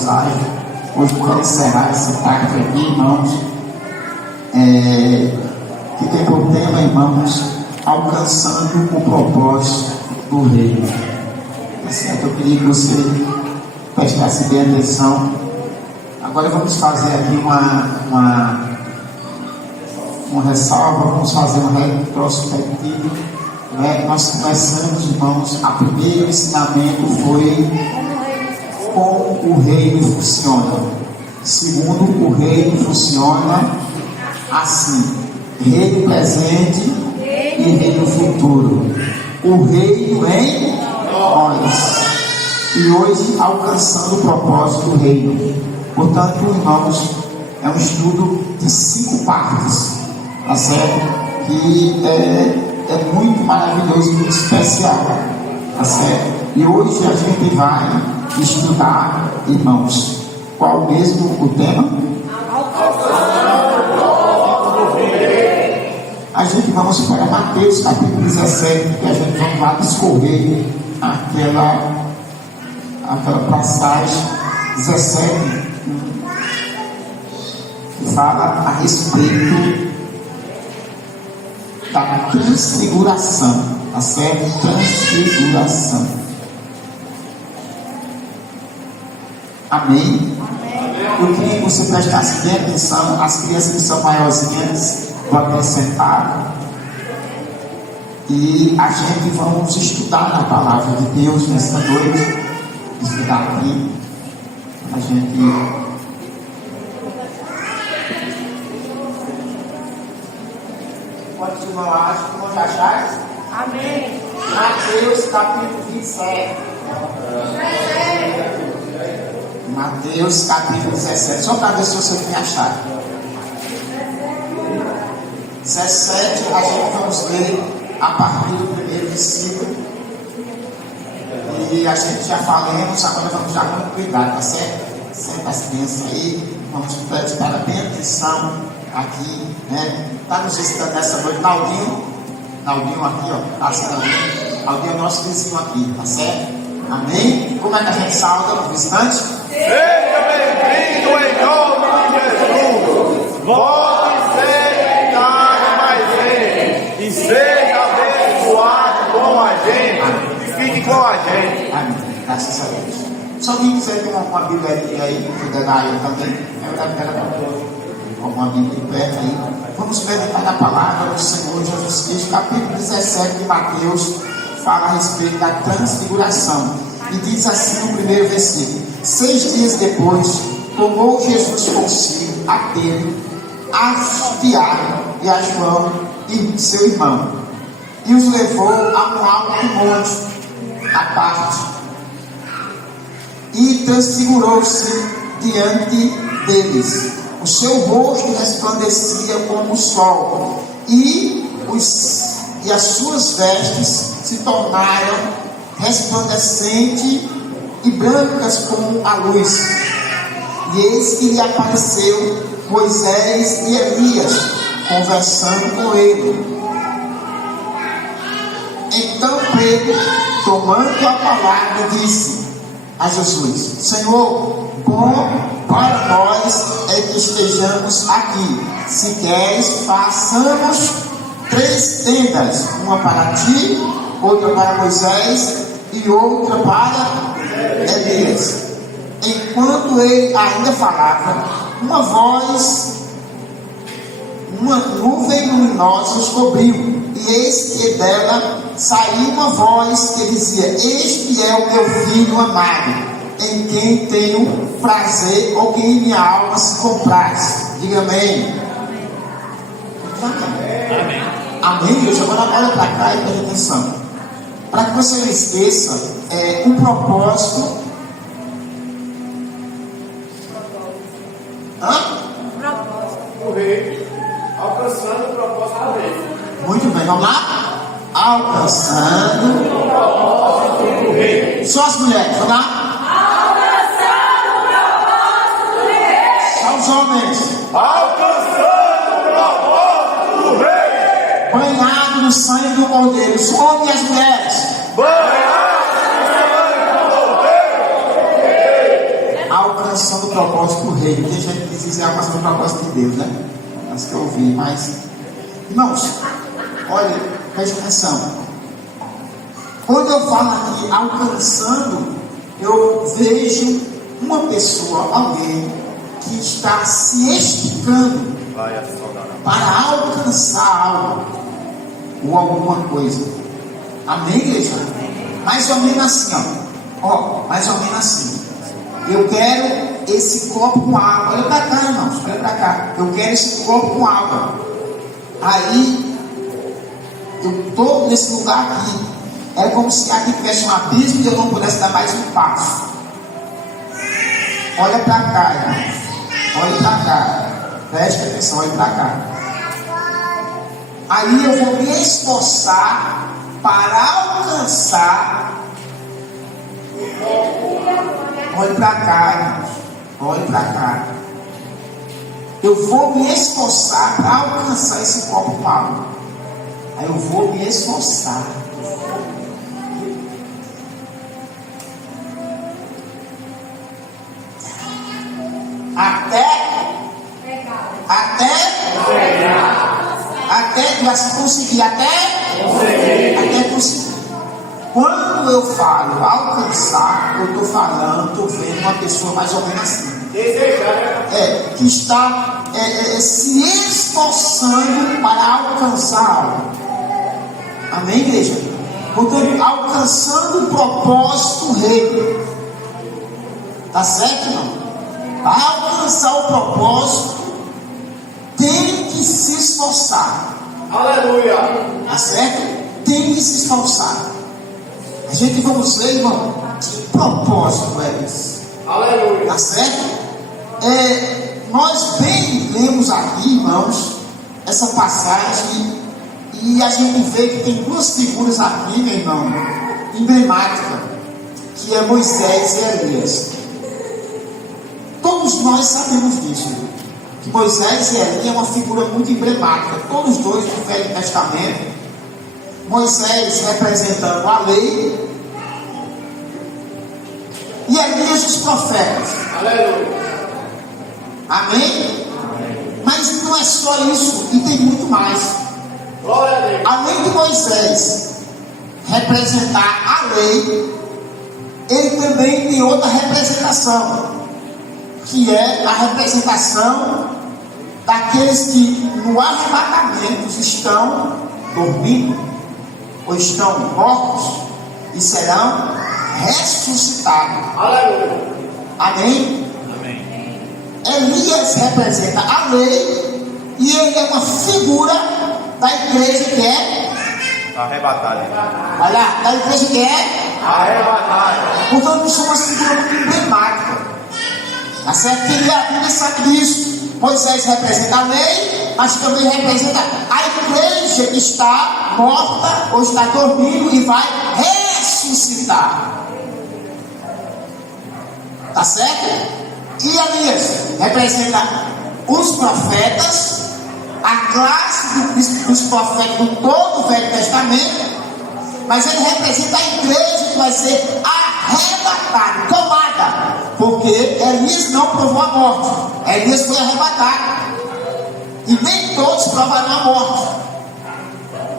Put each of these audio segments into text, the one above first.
mensagem. Hoje eu quero encerrar esse pacto aqui, irmãos, que tem por tema, irmãos, alcançando o propósito do reino. Tá certo? Eu queria que você prestasse bem atenção. Agora vamos fazer aqui uma ressalva, vamos fazer uma retrospectiva. Nós começamos, irmãos, o primeiro ensinamento foi como o reino funciona. Segundo, o reino funciona assim: reino presente e reino futuro. O reino em nós. E hoje alcançando o propósito do reino. Portanto, irmãos, é um estudo de 5 partes, tá certo? Que é muito maravilhoso, muito especial, tá certo? E hoje a gente vai estudar, irmãos, qual mesmo o tema? A gente vamos para Mateus capítulo 17, que a gente vai discorrer aquela passagem 17 que fala a respeito da transfiguração, tá certo? Transfiguração. Amém? Eu queria que você prestasse bem atenção. As crianças que são maiorzinhas vão acrescentar. E a gente vamos estudar a palavra de Deus nessa noite. Estudar aqui. A gente. Quantos irmãos acham? Quantos achais? Amém. Mateus capítulo 27. Mateus capítulo 17. Só para ver se você tem achado. 17, a gente vamos ler a partir do primeiro versículo. E a gente já falamos, agora vamos dar muito cuidado, tá certo? Senta as crianças aí, vamos prestar bem atenção aqui, né? Está nos visitando nessa noite, Naldinho aqui, ó, Naldinho é nosso vizinho aqui, tá certo? Amém? Como é que a gente sauda o visitante? Seja bem-vindo em nome de Jesus. Volte e seja em casa mais gente. E seja abençoado com a gente. E fique com a gente. Amém. Graças a Deus. Se alguém quiser ter uma Bíblia aí, puder dar aí também, alguma Bíblia perto aí. Vamos meditar na palavra do Senhor Jesus Cristo, capítulo 17 de Mateus, fala a respeito da transfiguração. E diz assim no primeiro versículo: 6 dias depois, tomou Jesus consigo a Pedro, a Tiago e a João e seu irmão, e os levou a um alto monte à parte, e transfigurou-se diante deles. O seu rosto resplandecia como o sol, e as suas vestes se tornaram resplandecentes e brancas como a luz. E eis que lhe apareceu Moisés e Elias, conversando com ele. Então Pedro, tomando a palavra, disse a Jesus: Senhor, bom para nós é que estejamos aqui. Se queres, façamos 3 tendas, uma para ti, outra para Moisés e outra para Elias. Enquanto ele ainda falava, uma nuvem luminosa os cobriu, e eis que dela saiu uma voz que dizia: Este é o meu filho amado, em quem tenho prazer, ou quem minha alma se compraz. Diga amém. Amém. Amém, Deus. Agora olha para cá e preste atenção. Para que você não esqueça, o propósito. O rei, alcançando o propósito do rei. Muito bem, vamos lá? Alcançando O propósito do rei. Só as mulheres, vamos lá? Só os homens. Alcançando o propósito do rei. Banhado no sangue do Cordeiro. Os homens e as mulheres. Banhado no sangue do Cordeiro. alcançando o propósito do reino. Tem gente que diz que é alcançando o propósito de Deus, né? Acho que eu ouvi, mas... Irmãos, olha, preste atenção. Quando eu falo aqui alcançando, eu vejo uma pessoa, alguém, que está se esticando para alcançar algo ou alguma coisa. Amém, igreja? Mais ou menos assim, ó. Mais ou menos assim. Eu quero esse copo com água. Olha para cá, irmãos. Olha para cá. Eu quero esse copo com água. Aí, eu estou nesse lugar aqui. É como se aqui tivesse um abismo e eu não pudesse dar mais um passo. Olha para cá, irmãos. Olha para cá. Preste atenção, olha para cá. Aí eu vou me esforçar para alcançar. Olhe para cá, irmãos. Olhe para cá. Eu vou me esforçar para alcançar esse copo com água. Aí eu vou me esforçar. Até que vai se conseguir, até conseguir. Quando eu falo alcançar, eu estou falando, estou vendo uma pessoa mais ou menos assim. Que está se esforçando para alcançar algo. Amém, igreja? Portanto, alcançando o propósito do reino. Tá certo, não? Para alcançar o propósito, tem que se esforçar. Aleluia! Tá certo? Tem que se esforçar. A gente vamos ver, irmão, que propósito é esse? Aleluia! Tá certo? Nós bem lemos aqui, irmãos, essa passagem, e a gente vê que tem duas figuras aqui, meu irmão, emblemáticas, que é Moisés e Elias. Todos nós sabemos disso, que Moisés e Elias é uma figura muito emblemática, todos dois do Velho Testamento. Moisés representando a lei e Elias os profetas. Aleluia. Amém? Mas não é só isso, e tem muito mais. Glória a Deus. Além de Moisés representar a lei, ele também tem outra representação, que é a representação daqueles que no arrebatamento estão dormindo ou estão mortos e serão ressuscitados. Aleluia. Amém? Amém. Elias representa a lei e ele é uma figura da igreja que é Arrebatada. olha lá, da igreja que é Arrebatada. portanto são uma figura muito emblemática. Tá certo? Quem a Bíblia sabe disso. Moisés representa a lei, mas também representa a igreja que está morta ou está dormindo e vai ressuscitar. Tá certo? E Elias representa os profetas, a classe dos profetas do todo o Velho Testamento, mas ele representa a igreja que vai ser arrebatada, tomada, porque Elias não provou a morte, Elias foi arrebatado, e nem todos provarão a morte.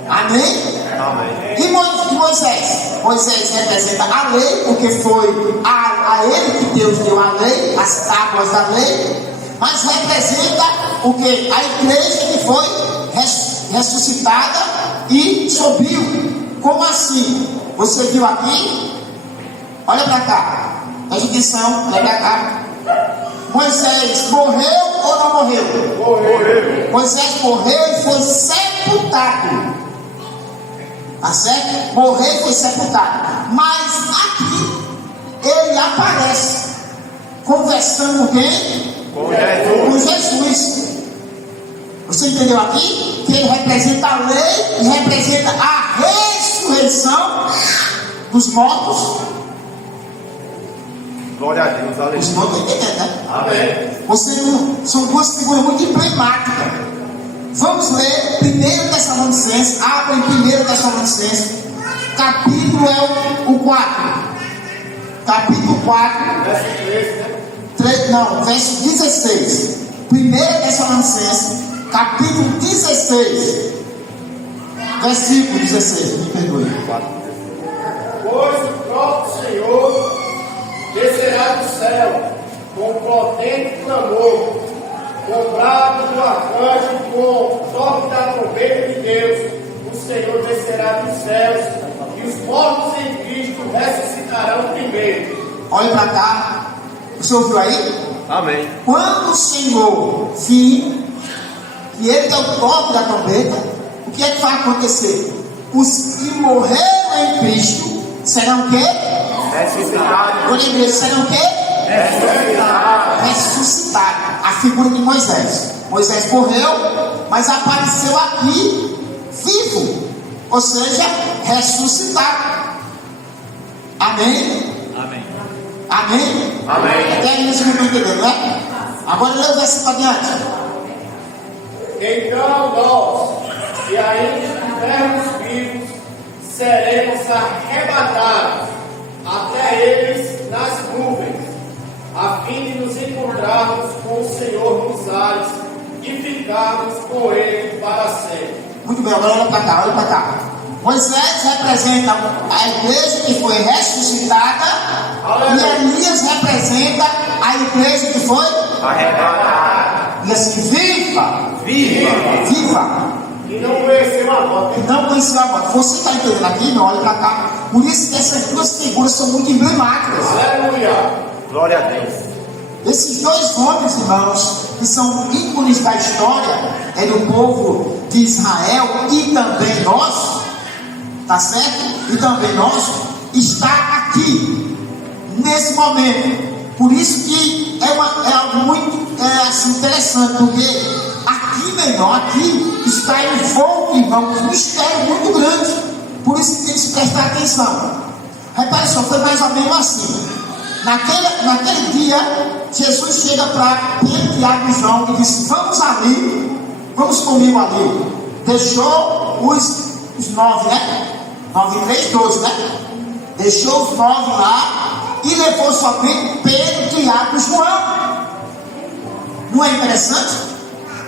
Amém? Amém. E Moisés? Moisés representa a lei, porque foi a ele que Deus deu a lei, as tábuas da lei, mas representa o que? A igreja que foi ressuscitada e subiu. Como assim? Você viu aqui? Olha para cá. Preste atenção, olha para cá. Moisés morreu ou não morreu? Morreu. Moisés morreu e foi sepultado. Tá certo? Morreu e foi sepultado. Mas aqui ele aparece conversando com quem? Com Jesus. Você entendeu aqui? Que ele representa a lei e representa a ressurreição dos mortos. Glória a Deus. Os Aleluia. mortos estão entendendo, né? Amém. São duas figuras muito emblemáticas. Vamos ler 1 Tessalonicenses. Abra em 1 Tessalonicenses. Capítulo é o 4. Capítulo 4. Verso 13, né? verso 16. 1 Tessalonicenses, capítulo 16, versículo 16, me perdoe. Pois o próprio Senhor descerá do céu com potente clamor, com brado do arcanjo, com o toque da trombeta de Deus. O Senhor descerá dos céus e os mortos em Cristo ressuscitarão primeiro. Olha para cá. Você ouviu aí? Amém. Quando o Senhor vir, que ele é o toque da trombeta, o que é que vai acontecer? Os que morreram em Cristo serão o quê? Ressuscitados. Olha a igreja, serão o quê? Ressuscitados. A figura de Moisés. Moisés morreu, mas apareceu aqui vivo, ou seja, ressuscitado. Amém? Amém. Amém? Amém. Até aí você não está entendendo, né? Agora lê o versículo adiante. Então nós, que ainda estivermos vivos, seremos arrebatados até eles nas nuvens, a fim de nos encontrarmos com o Senhor nos ares e ficarmos com Ele para sempre. Muito bem, agora olha para cá, olha para cá. Moisés representa a igreja que foi ressuscitada, e Elias representa a igreja que foi Arrebatada. e assim, viva, Viva. E não conheceu a morte. não conheceu a morte. Você está entendendo aqui? Não, olha para cá. Por isso que essas duas figuras são muito emblemáticas. Aleluia. Glória a Deus. Esses dois homens, irmãos, que são ícones da história, é do povo de Israel e também nosso, tá certo? E também nosso, está aqui, nesse momento. Por isso que é algo muito assim, interessante, porque aqui menor, aqui está envolto, irmãos, um mistério muito grande. Por isso que tem que se prestar atenção. Repare só, foi mais ou menos assim. Naquele dia, Jesus chega para Pedro, Tiago e João e disse: vamos ali, vamos comigo ali. Deixou os 9, né? 9 e 3, 12, né? Deixou os 9 lá e levou somente Pedro, Tiago e João. Não é interessante?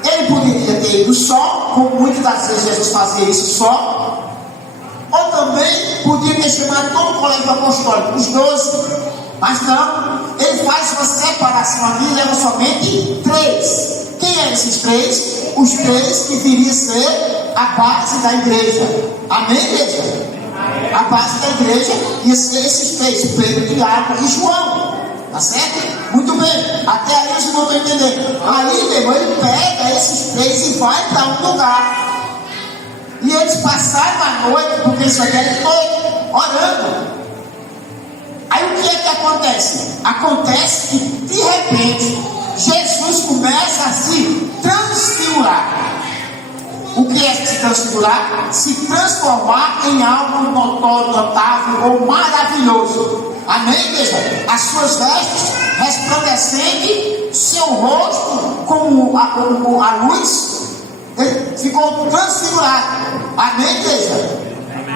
Ele poderia ter ido só, como muitas das vezes Jesus fazia isso só, ou também podia ter chamado todo o colégio apostólico, os 12. Mas não, ele faz uma separação aqui e leva somente 3. Quem eram esses 3? Os 3 que viriam ser a base da igreja. Amém, igreja? A base da igreja ia ser esses 3, Pedro, Tiago e João. Tá certo? Muito bem. Até aí vocês não estão entendendo. Aí, meu irmão, ele pega esses 3 e vai para um lugar. E eles passaram a noite, porque isso aqui é de noite, orando. Aí o que é que acontece? Acontece que de repente Jesus começa a se transfigurar. O que é se transfigurar? Se transformar em algo notório, notável ou maravilhoso. Amém, igreja? As suas vestes resplandecentes, seu rosto como a luz, ele ficou transfigurado. Amém, igreja?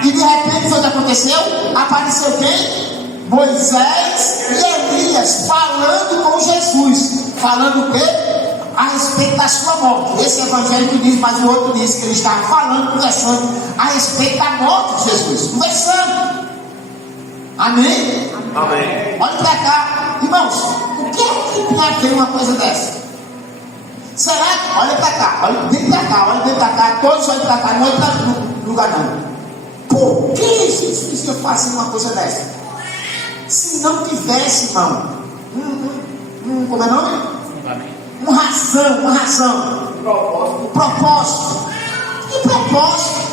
E de repente foi o que aconteceu? Apareceu quem? Moisés e Elias falando com Jesus. Falando o quê? A respeito da sua morte. Esse evangélico diz, mas o outro diz que ele estava falando, conversando a respeito da morte de Jesus. Conversando. Amém? Amém. Olha para cá. Irmãos, o que é que tem a ver uma coisa dessa? Será que, olha para cá, olha bem para cá, todos olhem para cá, não olhem para lugar não. Por que Jesus ia fazer uma coisa dessa? Se não tivesse, irmão, como é o nome? Uma razão. Propósito. Que propósito?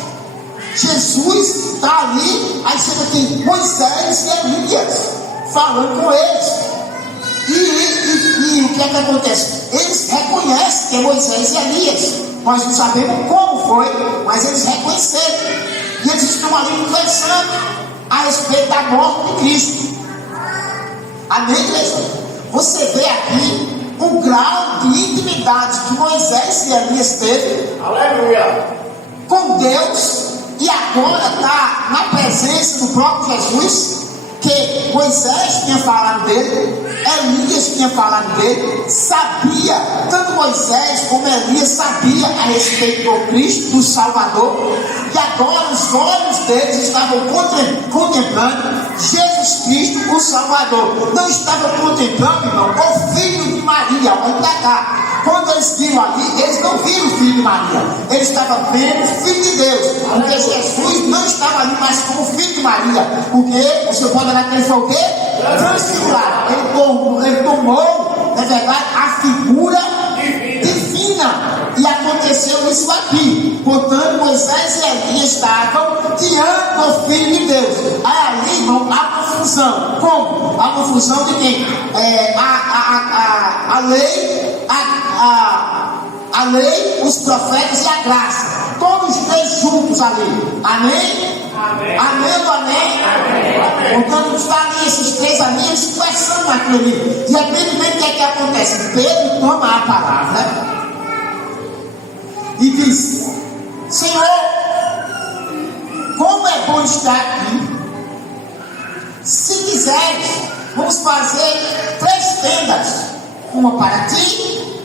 Jesus está ali, aí chega aqui Moisés e Elias, falando com eles. E o que é que acontece? Eles reconhecem que é Moisés e Elias. Nós não sabemos como foi, mas eles reconheceram. E eles estão ali conversando a respeito da morte de Cristo. Amém, igreja? Você vê aqui o grau de intimidade que Moisés e Elias teve. Aleluia. Com Deus, e agora está na presença do próprio Jesus, que Moisés tinha falado dele, Elias tinha falado dele, sabia, tanto Moisés como Elias sabia a respeito do Cristo, do Salvador, e agora os olhos deles estavam contemplando Jesus Cristo, o Salvador. Não estavam contemplando, irmão, o filho de Maria. Olha para cá. Quando eles viram ali, eles não viram o filho de Maria, eles estavam vendo o filho de Deus, porque Jesus não estava ali mais como o filho de Maria, porque você pode olhar que ele foi o quê? Transfigurado. Ele tomou, na verdade, a figura divina. E aconteceu isso aqui. Portanto, Moisés e Elias estavam diante do Filho de Deus. Aí ali, irmão, a confusão. Como? A confusão de quem? A lei, os profetas e a graça. Todos três juntos ali. Amém? Amém. Amém ou amém? Amém. Portanto, está ali esses três amigos conversando naquilo ali. De repente, o que é que acontece? Pedro toma a palavra e diz: Senhor, como é bom estar aqui. Se quiseres, vamos fazer 3 tendas: uma para ti,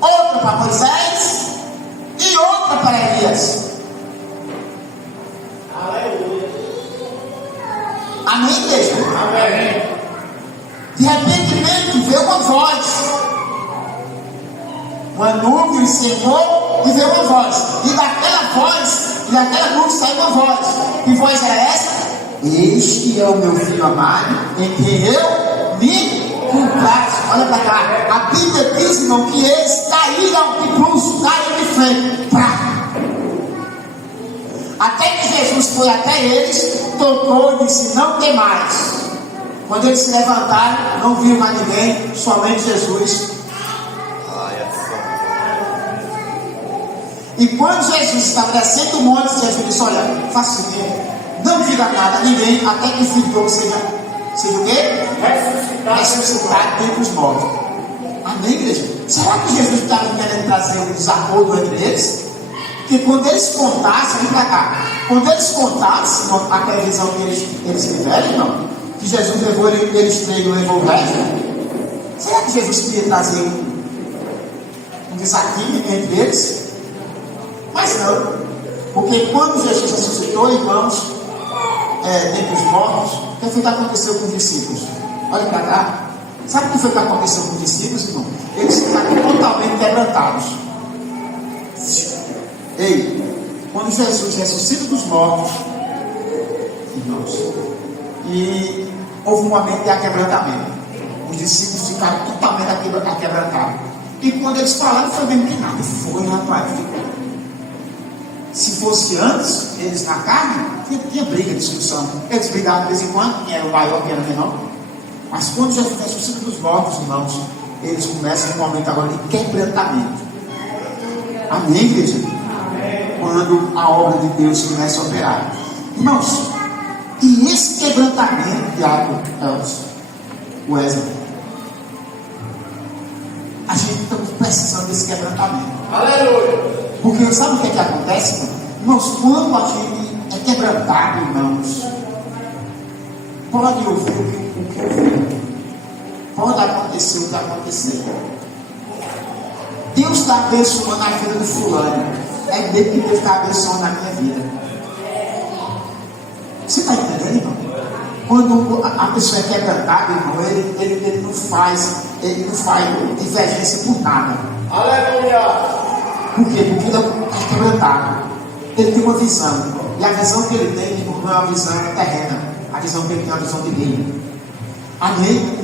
outra para Moisés e outra para Elias. Aleluia. Amém, igreja? Amém. De repente veio uma voz, uma nuvem cercou e veio uma voz, e daquela nuvem saiu uma voz. Que voz era essa? Este é o meu filho amado, em quem eu me comprazo. Olha para cá, a Bíblia diz, irmão, que eles caíram de bruços, caíram de frente, até que Jesus foi até eles, tocou e disse: não tem mais. Quando eles se levantaram, não viram mais ninguém, somente Jesus. E quando Jesus estava descendo o monte, Jesus disse: olha, faça o quê? Não diga nada a ninguém, até que o Filho do Homem seja o quê? Ressuscitado dentre os mortos. Amém, igreja? Será que Jesus estava querendo trazer um desacordo entre eles? Porque quando eles contassem, vem pra cá, quando eles contassem aquela visão que eles tiveram, irmão, que Jesus levou eles três, levou o resto, será que Jesus queria trazer um desafio entre eles? Mas não, porque quando Jesus ressuscitou, irmãos, dentre os mortos, o que foi que aconteceu com os discípulos? Olha para cá, sabe o que foi que aconteceu com os discípulos, irmão? Eles ficaram totalmente quebrantados. Ei, quando Jesus ressuscita dos mortos, irmãos, e houve um momento de aquebrantamento, os discípulos ficaram totalmente aquebrantados. E quando eles falaram, foi mesmo que nada. Foi, rapaz. Se fosse antes, eles na carne, tinha briga, discussão. Eles brigavam de vez em quando, quem era o maior, quem era o menor. Mas quando Jesus ressuscita dos mortos, irmãos, eles começam um momento agora de quebrantamento. Amém, igreja? Quando a obra de Deus começa a operar, irmãos, e esse quebrantamento, Tiago, Wesley, a gente está precisando desse quebrantamento. Aleluia. Porque sabe o que acontece, irmãos? Quando a gente é quebrantado, irmãos, pode ouvir o que ouvir, pode acontecer o que acontecer. Deus está abençoando a vida do fulano, é mesmo que Deus está abençoando na minha vida. Você está entendendo, irmão? Quando a pessoa é quebrantada, irmão, ele não faz divergência por nada. Aleluia. Por quê? Porque ele é quebrantado. Ele tem uma visão. E a visão que ele tem, irmão, não é uma visão terrena. A visão que ele tem é uma visão divina. Amém?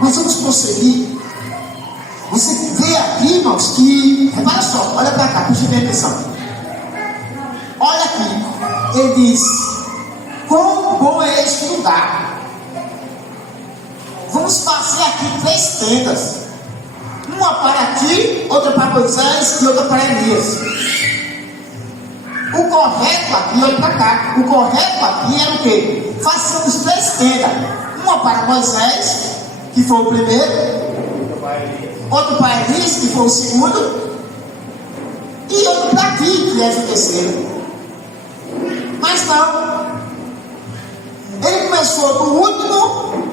Mas vamos prosseguir. Você vê aqui, irmãos, que... repara só, olha para cá, preste bem atenção. Olha aqui. Ele diz: quão bom é este lugar. Vamos fazer aqui 3 tendas. Uma para ti, outra para Moisés e outra para Elias. O correto aqui, olha para cá, o correto aqui era o quê? Façamos 3 tendas. Uma para Moisés, que foi o primeiro, outro para Elias, que foi o segundo, e outro para ti, que és o terceiro. Mas não, Ele começou do último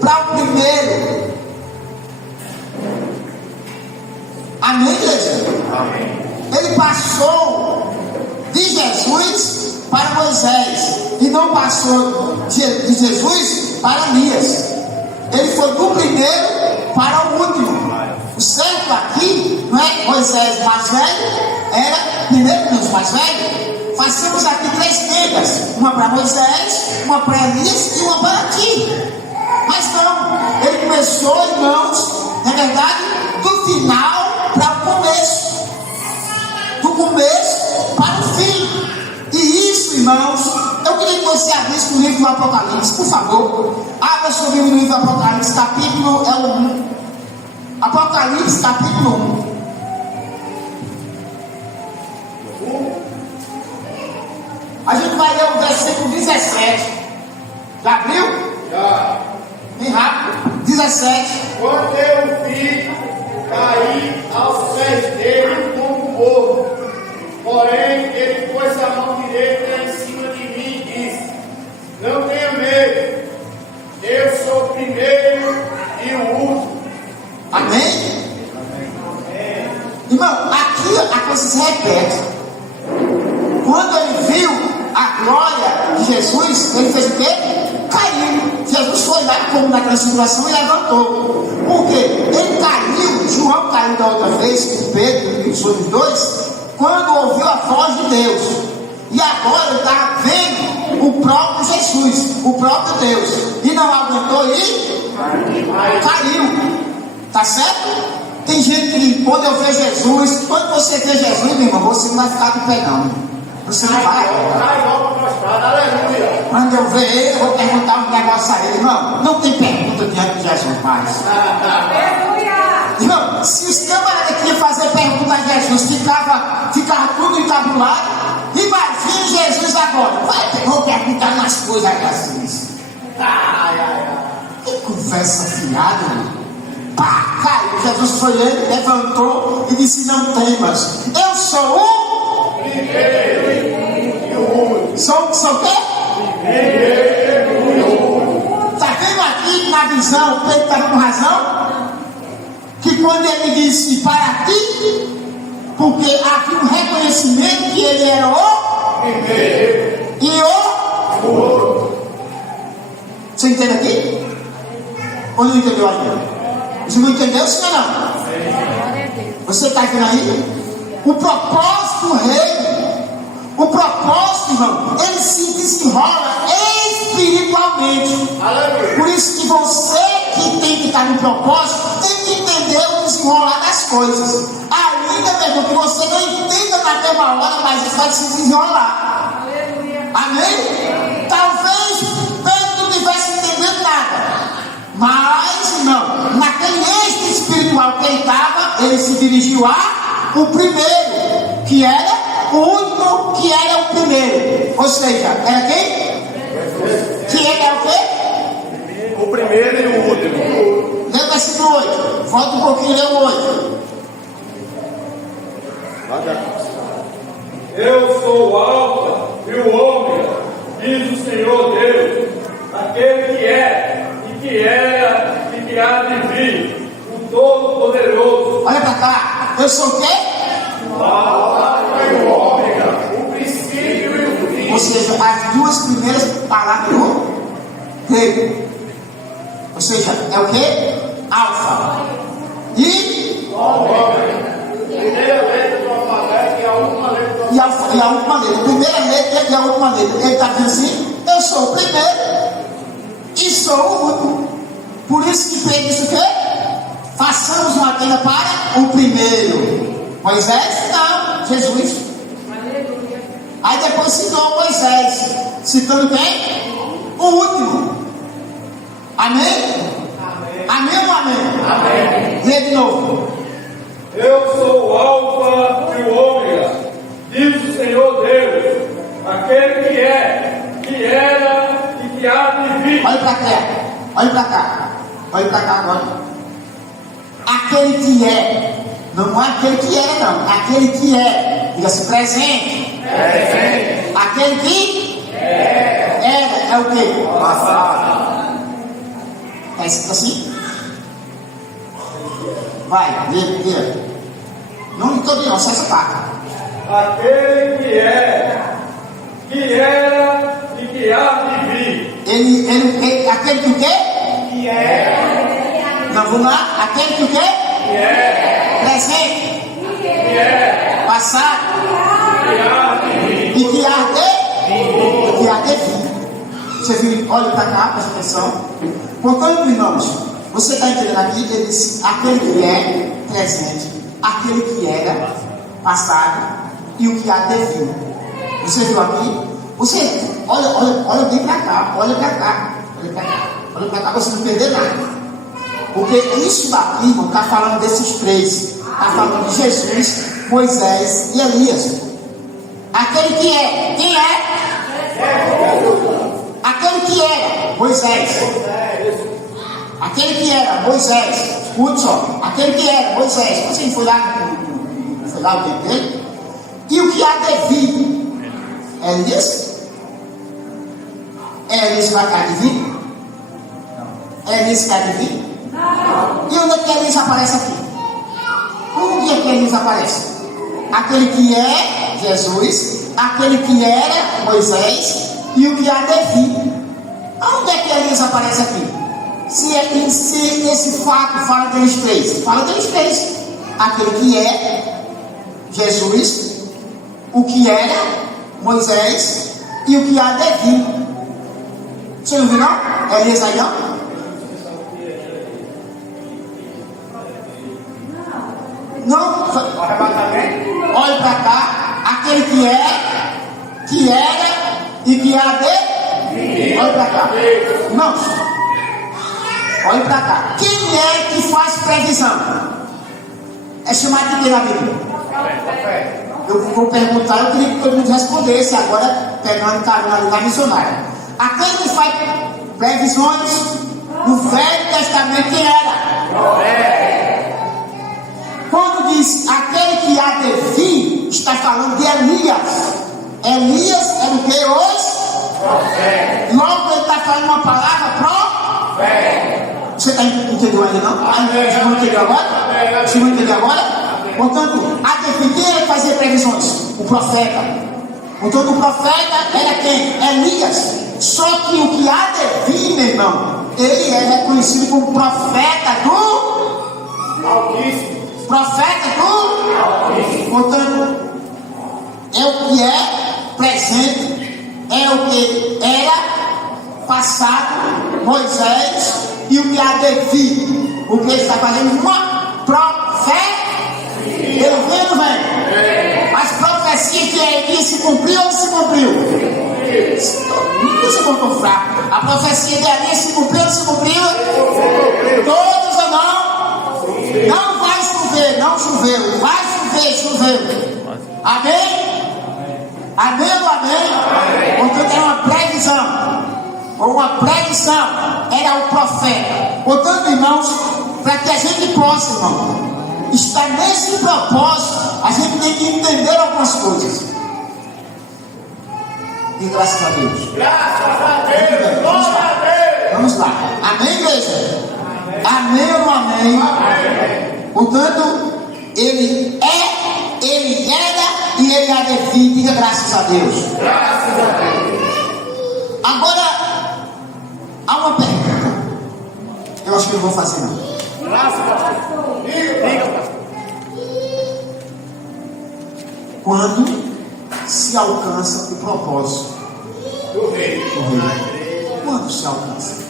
para o primeiro. Amém, igreja? Amém. Ele passou de Jesus para Moisés e não passou de Jesus para Elias. Ele foi do primeiro para o último. O certo aqui não é Moisés mais velho, era primeiro dos mais velhos. Fazemos aqui 3 tendas, uma para Moisés, uma para Elias e uma para ti. Mas não, ele começou, irmãos, na verdade, do final para o começo, do começo para o fim. E isso, irmãos, eu queria que você abrisse no livro do Apocalipse, por favor. Abra seu livro no livro do Apocalipse, capítulo 1. Apocalipse, capítulo 1. A gente vai ler o versículo 17. Já abriu? Já. Bem rápido. 17. Quando eu vi cair aos pés dele como morto, porém ele pôs a mão direita em cima de mim e disse: não tenha medo, eu sou o primeiro e o último. Amém? Irmão, aqui a coisa se repete. Quando ele viu a glória de Jesus, ele fez o quê? Caiu. Jesus foi lá como na transfiguração e levantou. Por quê? Ele caiu, João caiu da outra vez, com Pedro e os outros dois, quando ouviu a voz de Deus. E agora ele está vendo o próprio Jesus, o próprio Deus. E não aguentou e caiu. Tá certo? Tem gente que quando eu ver Jesus, quando você vê Jesus, meu irmão, você não vai ficar de pé não. Você não vai. Aleluia. Quando eu ver ele, eu vou perguntar um negócio a ele. Irmão, não tem pergunta diante de Jesus mais. Irmão, se os camaradas queriam fazer pergunta a Jesus, ficava tudo encabulado. Imagina Jesus agora. Vou perguntar umas coisas assim. Que conversa fiada, irmão. Pá, caiu. Jesus foi ele, levantou e disse: não temas, eu sou o Primeiro e o último. Sou o quê? Primeiro e o último. Está vendo aqui na visão, o Pedro estava com razão? Que quando ele disse para ti, porque havia um reconhecimento que ele era o Primeiro e o último. Você entende aqui? Ou não entendeu ainda? Você não entendeu, sim ou não? Você está vendo aí? O propósito do reino, o propósito, irmão, ele se desenrola espiritualmente. Aleluia. Por isso que você que tem que estar no propósito, tem que entender o desenrolar das coisas. Ainda mesmo que você não entenda naquela hora, mas isso vai se desenrolar. Amém? Talvez Pedro não tivesse entendendo nada. Mas, irmão, naquele êxito espiritual que ele estava, ele se dirigiu a o primeiro, que era o último, que era o primeiro. Ou seja, era quem? Que ele é o quê? O primeiro e o último. Lê o versículo 8. Volta um pouquinho, lê o 8. Eu sou o Alfa e o Ômega, diz o Senhor Deus, aquele que é, e que era, e que há de vir, o Todo-Poderoso. Olha para cá. Eu sou o quê? O Alfa e o Ômega, o princípio e o fim. Ou seja, as duas primeiras palavras do grego. Ou seja, é o quê? Alfa. E Primeira letra do alfabeto e a última letra do alfabeto. a última letra. A primeira letra e a última letra. Ele está dizendo assim: eu sou o primeiro e sou o último. Por isso que Pedro disse o quê? Façamos uma tenda para o primeiro. Moisés? Não, Jesus. Aí depois citou Moisés, citando quem? O último. Amém? Amém ou não amém? Amém. Lê de novo. Eu sou o Alfa e o Ômega, diz o Senhor Deus, aquele que é, que era e que há de vir. Olha para cá. Olha para cá. Olha para cá agora. Aquele que é. Não é aquele que era, não. Aquele que é. Diga-se presente. Presente. Aquele que era. É o quê? Passado. Está escrito assim? Vai, lê. Não todo não, só essa parte. Aquele que é, que era e que há de vir. Aquele que o quê? Que é. Não, vamos lá. Aquele que o quê? Que é. Presente. Que é. Passado. Que há de vir. E que há de vir. Você viu? Olha para cá, presta atenção. Portanto, irmãos, você está entendendo aqui? Ele disse: aquele que é presente, aquele que era passado e o que há de vir. Você viu aqui? Você olha bem para cá, olha para cá, você não perder nada. Porque isso daqui, irmão, está falando desses três. Está falando de Jesus, Moisés e Elias. Aquele que é, quem é? Aquele que era, Moisés. Aquele que era, Moisés. Escute só, aquele que era, Moisés. Você foi lá o tempo dele? E o que há de vir? Elias? Elias vai cá de vir? Elias vai de vir? E onde é que Elias aparece aqui? Onde é que Elias aparece? Aquele que é Jesus, aquele que era Moisés e o que há de vir. Onde é que Elias aparece aqui? Se esse fato fala deles três, fala deles três. Aquele que é Jesus, o que era Moisés e o que há de vir. Você não viu não? Elias aí não? Não, olha para cá, aquele que é, que era e que há de. Olha para cá. Não, olha para cá. Quem é que faz previsão? É chamado de quem na Bíblia? Eu vou perguntar, eu queria que todo mundo respondesse agora, pegando carona ali na missionária. Aquele que faz previsões no Velho Testamento, quem era? Quando diz aquele que há de vir, está falando de Elias. Elias era o que hoje? Logo ele está falando uma palavra Você está entendendo ainda não? Você não entendeu agora? Você não entendeu agora? Portanto, há de vir, quem é que fazia previsões? O profeta. Portanto, o profeta era quem? Elias. Só que o que há de vir, meu irmão, ele é reconhecido como profeta do Altíssimo. Profeta do. Portanto, é o que é presente, é o que era passado, Moisés, e o que há de vir. O que ele está fazendo? Uma profecia. Ele vem ou não vem? As profecias que Elias se cumpriu ou não se cumpriu? Ninguém se contou fraco. A profecia de Elias se cumpriu ou não se cumpriu? Todos ou não? Não vai chover, não choveu. Vai chover, choveu. Amém? Amém ou amém? Portanto, era uma previsão. Ou uma predição. Era o profeta. Portanto, irmãos, para que a gente possa, irmão, estar nesse propósito, a gente tem que entender algumas coisas. E graças a Deus. Graças a Deus. Glória a Deus. Vamos lá. Amém, igreja? Amém ou não amém? Amém. Portanto, ele é, ele era e ele há de vir. Diga graças a Deus. Graças a Deus. Agora, há uma pergunta. Eu acho que eu não vou fazer não. Graças a Deus. Diga, pastor. Quando se alcança o propósito Do rei. do rei? Quando se alcança?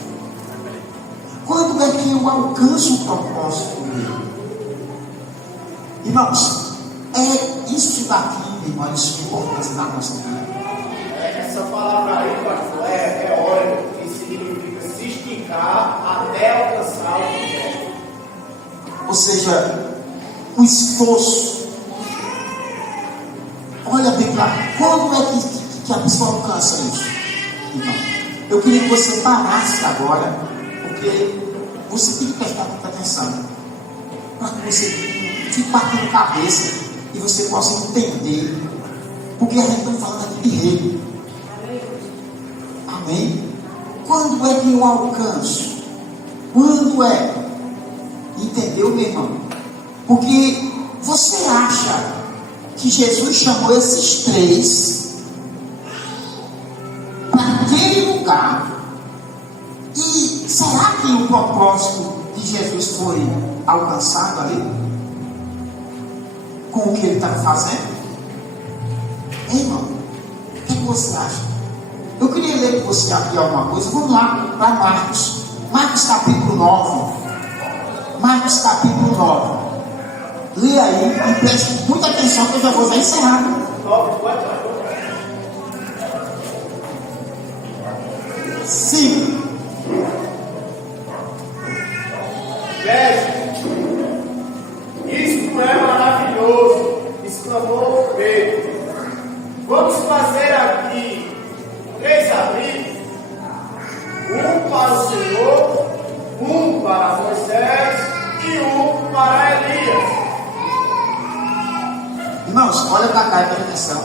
Quando é que eu alcanço o propósito do rei? Irmãos, é isso daqui, irmãos, isso é importante na nossa vida. Essa palavra aí, pastor, é óleo, que significa se esticar até alcançar o que quer. Ou seja, o esforço. Olha bem para quando é que a pessoa alcança isso? Então, eu queria que você parasse agora, porque você tem que prestar muita atenção, para que você fique batendo cabeça e você possa entender, porque a gente está falando aqui de rei. Amém? Quando é que eu alcanço? Quando é? Entendeu, meu irmão? Porque você acha que Jesus chamou esses 3 para aquele lugar? E será que o propósito de Jesus foi alcançado ali? Com o que ele estava fazendo? Ei, irmão, o que você acha? Eu queria ler com você aqui alguma coisa. Vamos lá para Marcos. Marcos capítulo 9. Marcos capítulo 9. Lê aí e preste muita atenção que eu já vou já encerrar. 5. Mestre, isto é maravilhoso, exclamou Pedro. Vamos fazer aqui 3 abrigos, um para o Senhor, um para Moisés e um para Elias. Irmãos, olha para cá e presta atenção.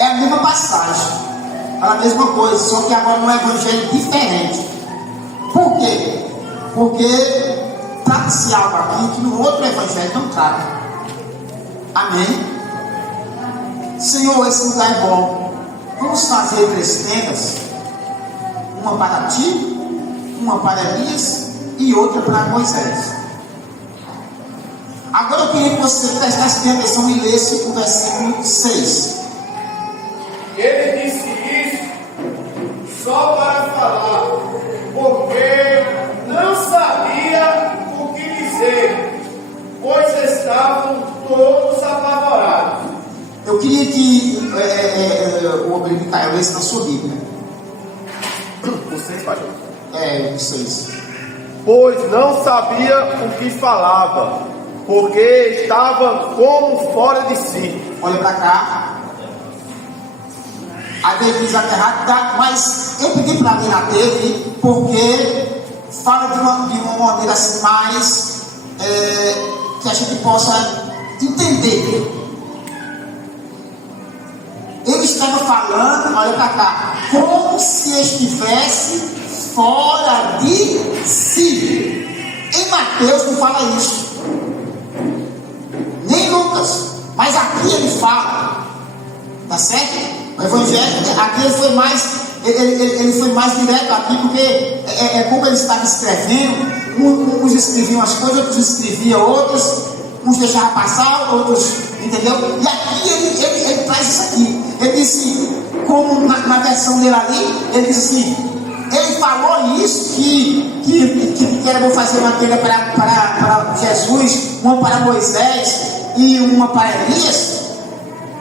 É a mesma passagem, fala a mesma coisa, só que agora num evangelho diferente. Por quê? Porque trata-se algo aqui que no outro evangelho não trata. Amém? Senhor, esse lugar é bom. Vamos fazer 3 tendas, uma para ti, uma para Elias e outra para Moisés. Agora eu queria que você prestasse atenção e lesse o versículo 6. Ele disse isso só para falar, porque não sabia o que dizer, pois estavam todos apavorados. Eu queria que o obreiro Micael lesse na sua Bíblia. Vocês, pastor? Vocês. Pois não sabia o que falava, porque estava como fora de si. Olha para cá. A Bíblia diz aterrado, mas eu pedi para ler na TV, porque fala de uma maneira assim mais que a gente possa entender. Ele estava falando, olha para cá, como se estivesse fora de si. Em Mateus não fala isso, nem Lucas, mas aqui ele fala, tá certo? O evangelho aqui ele foi mais direto aqui, porque como ele estava escrevendo, uns escreviam as coisas, outros escreviam outras, uns deixavam passar, outros, entendeu? E aqui ele traz isso aqui. Ele disse, como na versão dele ali, ele disse assim, ele falou isso, que era bom fazer uma tenda para Jesus, uma para Moisés e uma para Elias.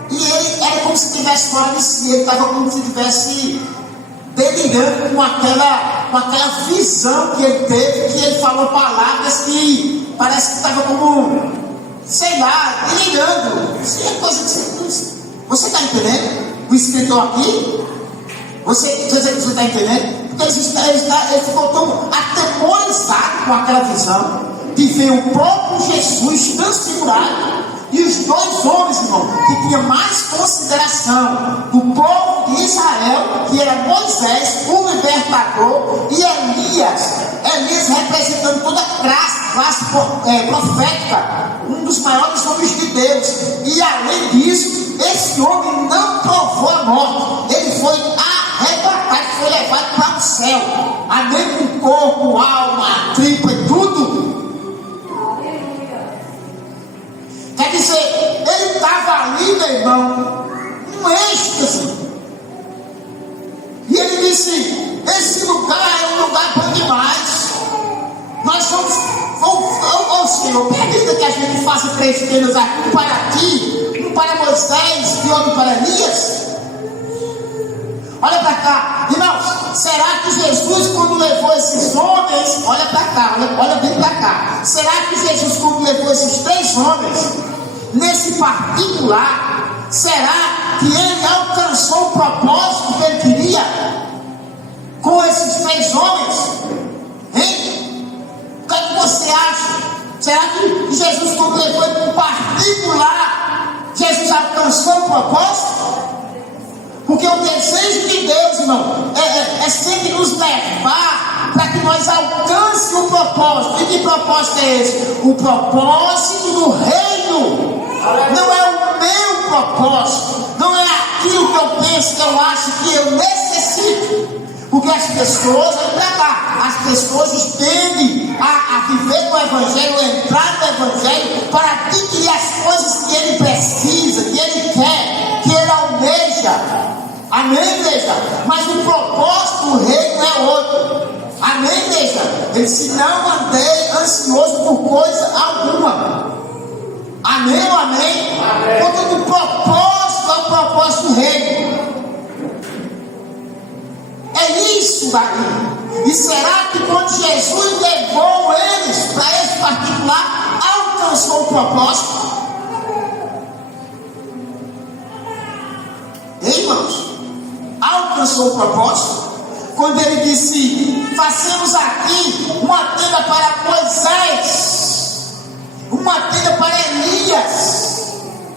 E ele era como se estivesse fora de si, ele estava como se estivesse delirando com aquela visão que ele teve, que ele falou palavras que parece que estava como, sei lá, delirando. Isso é coisa que você está entendendo? O escritor aqui, você está entendendo? Porque ele ficou tão atemorizado com aquela visão de ver o próprio Jesus transfigurado. E os 2 homens, irmão, que tinham mais consideração do povo de Israel, que era Moisés, o libertador, e Elias representando toda a classe profética, um dos maiores homens de Deus. E além disso, esse homem não provou a morte, ele foi arrebatado, foi levado para o céu, além com corpo, alma, tripa e tudo. Quer dizer, ele estava ali, meu irmão, um êxtase. E ele disse, esse lugar é um lugar bom demais. Nós vamos Senhor, permita que a gente faça 3 tendas aqui, um para ti, um para Moisés e outro para Elias. Olha para cá, irmãos, será que Jesus, quando levou esses homens, olha para cá, olha bem para cá, será que Jesus, quando levou esses 3 homens, nesse particular, será que ele alcançou o propósito que ele queria com esses 3 homens? Hein? O que é que você acha? Será que Jesus, quando levou ele para um particular, Jesus alcançou o propósito? Porque o desejo de Deus, irmão, é sempre propósito. E que propósito é esse? O propósito do reino. Não é o meu propósito. Não é aquilo que eu penso, que eu acho, que eu necessito. Porque as pessoas, as pessoas tendem a viver no Evangelho, a entrar no Evangelho para adquirir as coisas que ele precisa, que ele quer, que ele almeja. Amém, igreja? Mas o propósito do reino é outro. Amém, igreja? Ele disse: não andei ansioso por coisa alguma. Amém ou amém? Portanto, o propósito é o propósito do reino. É isso daí. E será que quando Jesus levou eles para esse particular, alcançou o propósito? Irmãos, alcançou o propósito? Quando ele disse: façamos aqui uma tenda para Moisés, uma tenda para Elias.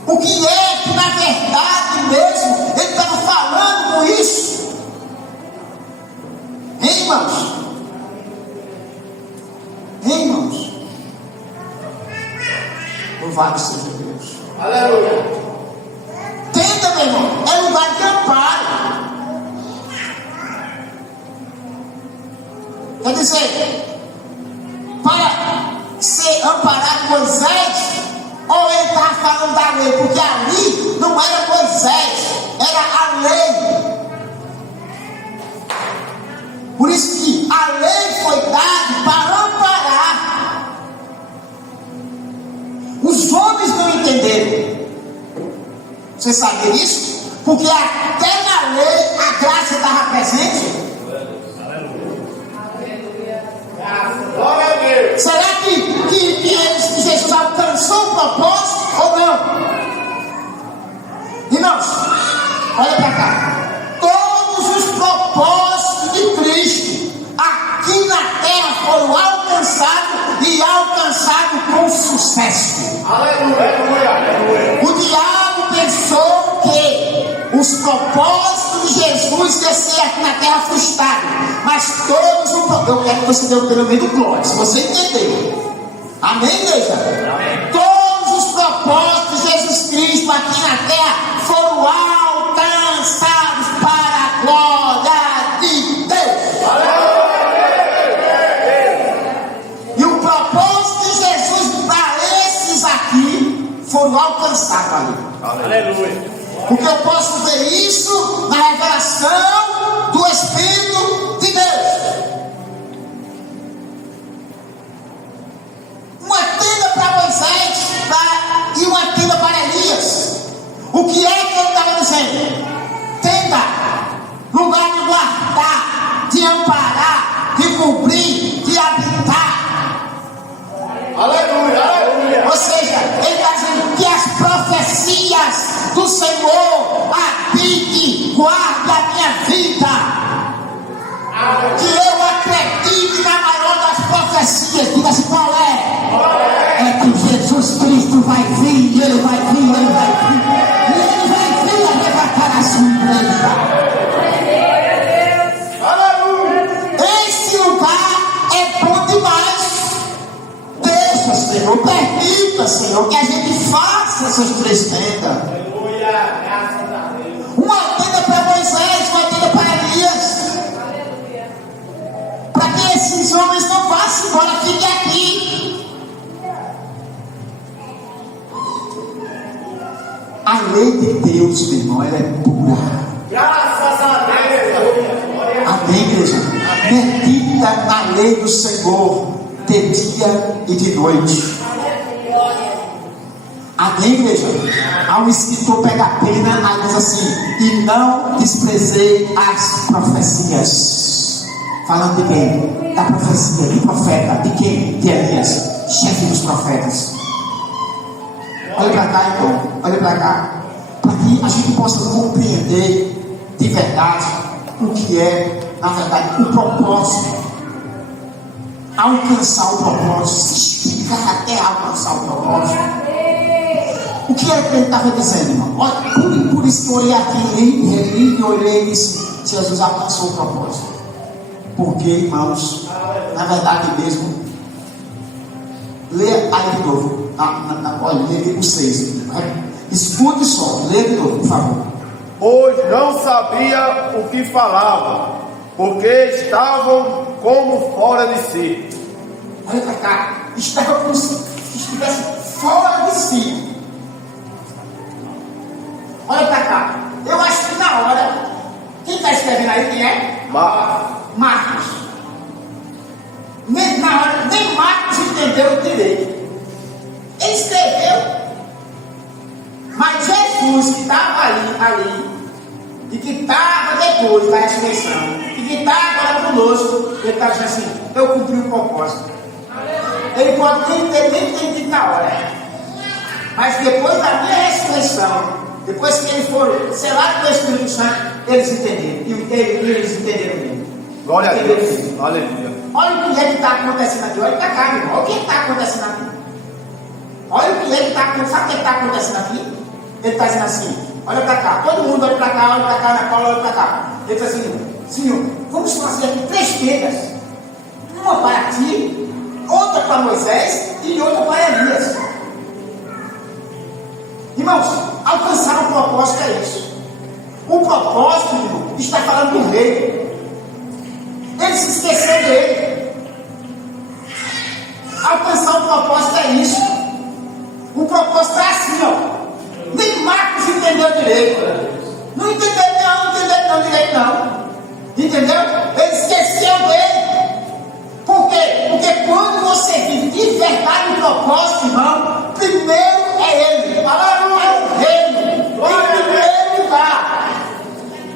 O que é que na verdade mesmo ele estava falando com isso? Irmãos, irmãos, louvado seja Deus. Aleluia. Tenda, meu irmão, é lugar de amparo. Quer dizer, para ser amparado Moisés, ou ele estava falando da lei, porque ali não era Moisés, era a lei. Por isso que a lei foi dada para amparar. Os homens não entenderam. Você sabia disso? Porque até na lei a graça estava presente. Glória a Deus. Será que Jesus alcançou o propósito ou não? Irmãos, olha para cá. Todos os propósitos de Cristo aqui na terra foram alcançados e alcançados com sucesso. Aleluia. O diabo pensou que os propósitos de Jesus iam ser aqui na terra frustrados, mas todos os propósitos, eu quero que você dê pelo menos glória, se você entender. Amém, igreja? Amém. Todos os propósitos de Jesus Cristo aqui na terra foram alcançados para a glória de Deus. E o propósito de Jesus para esses aqui foram alcançados ali. Aleluia. Porque eu posso ver isso na revelação do Espírito de Deus. Uma tenda para Moisés e uma tenda para Elias. O que é que ele estava dizendo? Tenda, lugar de guardar, de amparar, de cobrir, de habitar. Aleluia. Ou seja, ele está dizendo que as profecias do Senhor habite, guarde a minha vida. Que eu acredite na maior das profecias. Diga-se qual é? É que Jesus Cristo vai vir, ele vai vir, ele vai vir. E ele vai vir arrebatar a sua igreja. Aleluia. Esse lugar é bom demais. Deixa, Senhor, permita, Senhor, que a gente faça essas 3 tendas. Aleluia. Graças a Deus. Uma tenda para Moisés, uma tenda para Elias. Para que esses homens não vá-se embora, fiquem aqui. A lei de Deus, meu irmão, ela é pura. Graças a Deus. Amém, igreja? Medita na lei do Senhor de dia e de noite. Amém, igreja? Há um escritor pega a pena, aí diz assim: e não desprezei as profecias. Falando de quem? Da profecia, de profeta. De quem? De Elias, chefe dos profetas. Olha para cá, então. Olha para cá. Para que a gente possa compreender de verdade o que é, na verdade, o propósito. Alcançar o propósito. Se explicar até alcançar o propósito. O que é que ele estava dizendo, irmão? Olha, por isso que eu olhei aqui, reli e olhei e disse: Jesus alcançou o propósito. Porque, irmãos, na verdade mesmo, Leia aí de novo. Olha, leia aqui o 6. Escute só, leia de novo, por favor. Pois não sabia o que falava, porque estavam como fora de si. Olha para cá. Estava como se estivesse fora de si. Olha para cá. Eu acho que na hora. Quem está escrevendo aí, quem é? Marcos. Na hora, nem Marcos entendeu direito. Ele escreveu. Mas Jesus que estava ali, e que estava depois da ressurreição, e que está agora conosco, ele está dizendo assim: eu cumpri o propósito. Ele pode nem ter entendido na hora, mas depois da minha ressurreição, depois que ele for selado pelo Espírito Santo, eles entenderam. E eles entenderam mesmo. Glória a Deus. Aleluia. Olha o que é que está acontecendo aqui. Olha para cá, meu irmão. Olha o que está acontecendo aqui. Olha o que é que está acontecendo. Sabe o que está acontecendo aqui? Ele está dizendo assim: olha para cá. Todo mundo olha para cá, na cola, olha para cá. Ele diz assim: Senhor, vamos fazer aqui 3 pedras. Uma para ti, outra para Moisés e outra para Elias. Irmãos, alcançar o propósito é isso. O propósito, irmão, está falando do rei. Ele se esqueceu dele. Alcançar o propósito é isso. O propósito é assim, ó. Nem Marcos entendeu direito. Não entendeu direito não. Entendeu? Ele esqueceu dele. Por quê? Porque quando você vive de verdade o propósito, irmão, primeiro é ele. É o reino. Em primeiro lugar.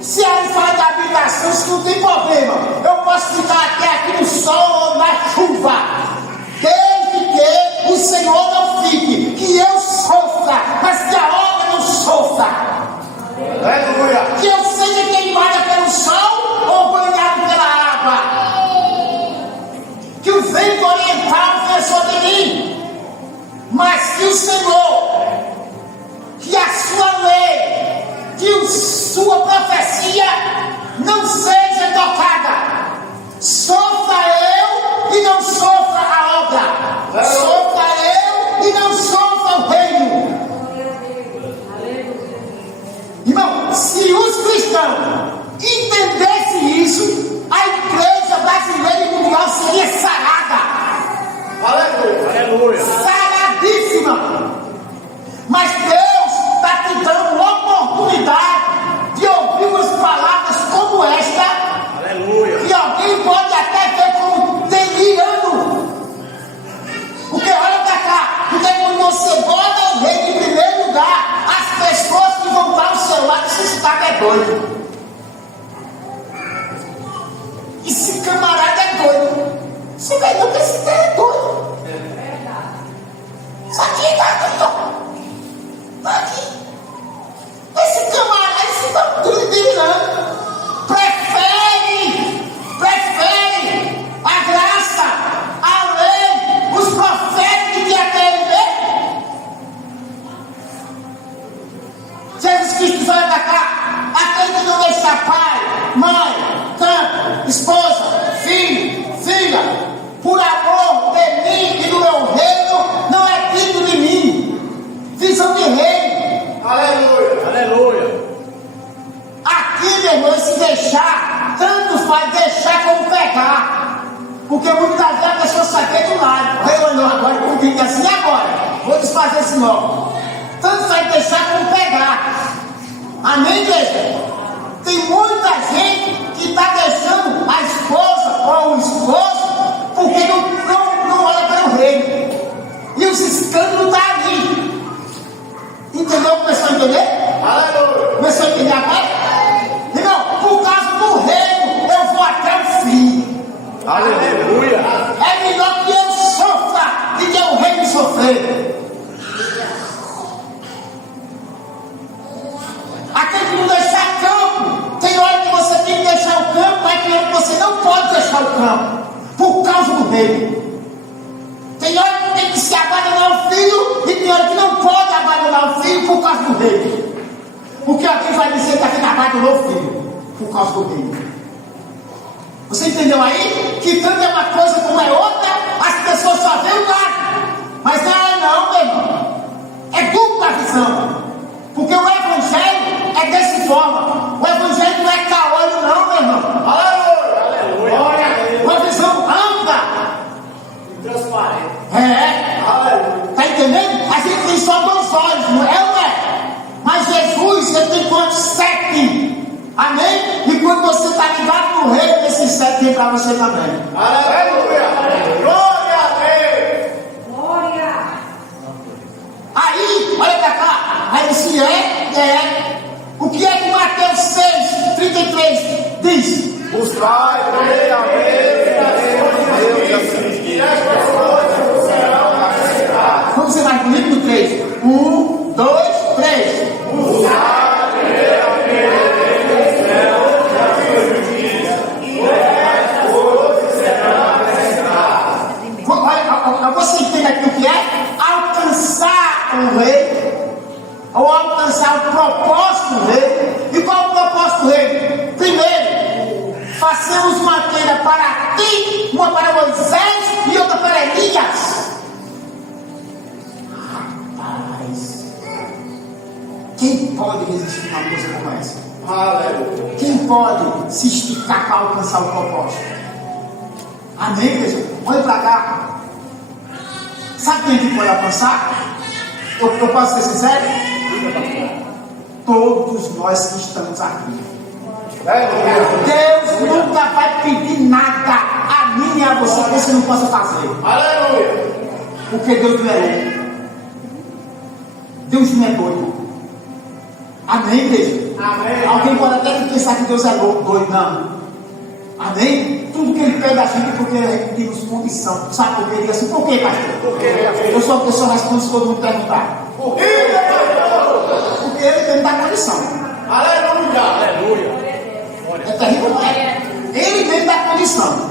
Se ele fala de habitação, isso não tem problema. Eu posso ficar aqui no sol ou na chuva. Desde que o Senhor não fique, que eu sofra, mas que a obra não sofra. Aleluia. Que eu seja queimada pelo sol ou banhado pela água. Que o vento oriental venha sobre mim. Mas que o Senhor, que a sua lei, que a sua profecia não seja tocada. Sofra eu e não sofra a obra. Sofra eu e não sofra o reino. Irmão, se os cristãos entendessem isso, a igreja brasileira e mundial seria sarada. Aleluia. Saradíssima. Mas Deus está te dando oportunidade de ouvir umas palavras como esta. Aleluia. Que alguém pode até ver como delirando. Porque olha para cá. Porque quando você bota o rei em primeiro lugar, as pessoas que vão estar ao seu lado, esse cara é doido. Esse camarada é doido. Você vai ver que esse cara é doido. Isso aqui está doido. Está aqui. Esse camarada, esse está delirando. Prefere a graça, a lei, os profetas que querem ver. Jesus Cristo olha para cá, aquele que não deixa pai, mãe, campo, esposa, filho, filha, por amor de mim e do meu reino, não é digno de mim. Visão de reino. Aleluia. Aleluia. Aqui, meu irmão, se deixar, tanto faz deixar como pegar. Porque muitas vezes a pessoa sai do lado. Eu não, agora eu digo assim agora. Vou desfazer esse nó. Tanto faz deixar como pegar. Amém, igreja? Tem muita gente que está deixando a esposa ou o esposo porque não olha para o reino. E os escândalos estão ali. Entendeu? Começou a entender? Aleluia. Começou a entender agora? Irmão, por causa do reino, eu vou até o fim. Aleluia. É melhor que eu sofra do que o reino sofrer. Aquele que não deixar campo, tem hora que você tem que deixar o campo, mas tem hora que você não pode deixar o campo, por causa do reino. Tem hora que tem que se abandonar o filho, e tem hora que não pode abandonar o filho por causa do reino. Porque aqui vai dizer que aqui abandonou o filho, por causa do reino. Você entendeu aí? Que tanto é uma coisa como é outra, as pessoas só veem um lado. Mas não, meu irmão. É dupla visão. Porque o evangelho é dessa forma. O evangelho não é caolho, não, meu irmão. Aleluia. Olha, uma visão ampla. Transparente. É. Está entendendo? A gente tem só 2 olhos, não é? Mas Jesus, ele tem quantos? 7. Amém? E quando você está ligado no reino, esses 7 tem para você também. Aleluia. Glória a Deus. Glória. Aí, olha para cá. Aí se é. O que é que Mateus 6:33 diz? Buscai primeiramente a Deus e a sua justiça. Vamos ser mais bonito no 3. 1, 2, 3. Buscai primeiramente o céu e a sua justiça, e estas coisas serão acrescentadas. Olha, você entende aqui o que é? Alcançar o rei, ou alcançar o propósito do rei. E qual é o propósito do rei? Primeiro, façamos uma tenda para ti, uma para Moisés e outra para Elias. Rapaz, quem pode resistir a uma coisa como essa? Aleluia. Quem pode se esticar para alcançar o propósito? Amém, igreja? Olha para cá. Sabe quem que pode alcançar? Eu posso ser sincero? Todos nós que estamos aqui. Deus nunca vai pedir nada a mim e a você que você não possa fazer. Aleluia. Porque Deus não é louco. Deus não é doido. Amém, igreja? Amém. Alguém pode até pensar que Deus é louco, doido, não. Amém? Tudo que Ele pede a gente porque Ele tem condição. Sabe por quê? Ele diz assim, por quê, pastor? Por quê? Eu sou uma pessoa responde se todo mundo perguntar. Por quê, pastor? Porque Ele tem da condição. Aleluia. Aleluia. É terrível, não é? Ele mesmo dá condição.